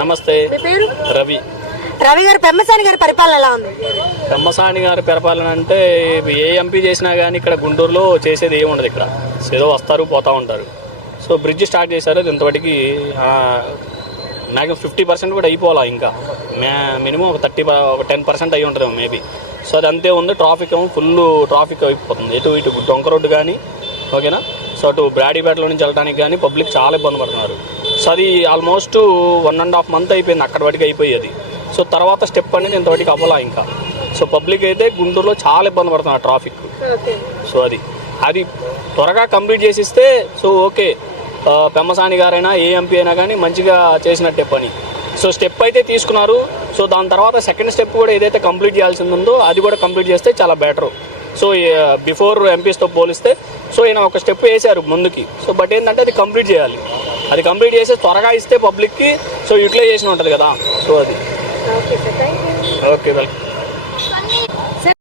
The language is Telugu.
నమస్తే. మీ పేరు? రవి. రవి గారు పెమ్మసాని గారి పరిపాలన ఎలా ఉంది? పెమ్మసాని గారి పరిపాలన అంటే ఏ ఎంపీ చేసినా కానీ ఇక్కడ గుంటూరులో చేసేది ఏమి ఉండదు ఇక్కడ. ఏదో వస్తారు పోతూ ఉంటారు. సో బ్రిడ్జ్ స్టార్ట్ చేశారు. ఇంతవరకు మ్యాక్సిమం ఫిఫ్టీ పర్సెంట్ కూడా అయిపోవాలా ఇంకా. మ్యా మినిమం ఒక థర్టీ ఒక టెన్ పర్సెంట్ అయి ఉంటుంది మేబీ. సో అది అంతే ఉంది. ట్రాఫిక్ ఏమో ఫుల్ ట్రాఫిక్ అయిపోతుంది. ఎటు ఇటు డొంక రోడ్డు కానీ ఓకేనా? సో అటు బ్రాడీపేటలో నుంచి వెళ్ళడానికి కానీ పబ్లిక్ చాలా ఇబ్బంది పడుతున్నారు. సో అది almost one and half month అయిపోయింది అక్కడ వరకు అయిపోయేది. సో తర్వాత స్టెప్ అనేది ఇంతవరకు అవ్వాలా ఇంకా. సో పబ్లిక్ అయితే గుంటూరులో చాలా ఇబ్బంది పడుతున్నారు ట్రాఫిక్. సో అది అది త్వరగా కంప్లీట్ చేసిస్తే సో ఓకే పెమ్మసాని గారైనా ఏ ఎంపీ అయినా కానీ మంచిగా చేసినట్టే పని. సో స్టెప్ అయితే తీసుకున్నారు. సో దాని తర్వాత సెకండ్ స్టెప్ కూడా ఏదైతే కంప్లీట్ చేయాల్సింది ఉందో అది కూడా కంప్లీట్ చేస్తే చాలా బెటర్. సో బిఫోర్ ఎంపీస్తో పోలిస్తే సో ఈయన ఒక స్టెప్ వేశారు ముందుకి. సో బట్ ఏంటంటే అది కంప్లీట్ చేయాలి. అది కంప్లీట్ చేసి త్వరగా ఇస్తే పబ్లిక్కి సో యూటిలైజేషన్ ఉంటుంది కదా. సో అది. Okay welcome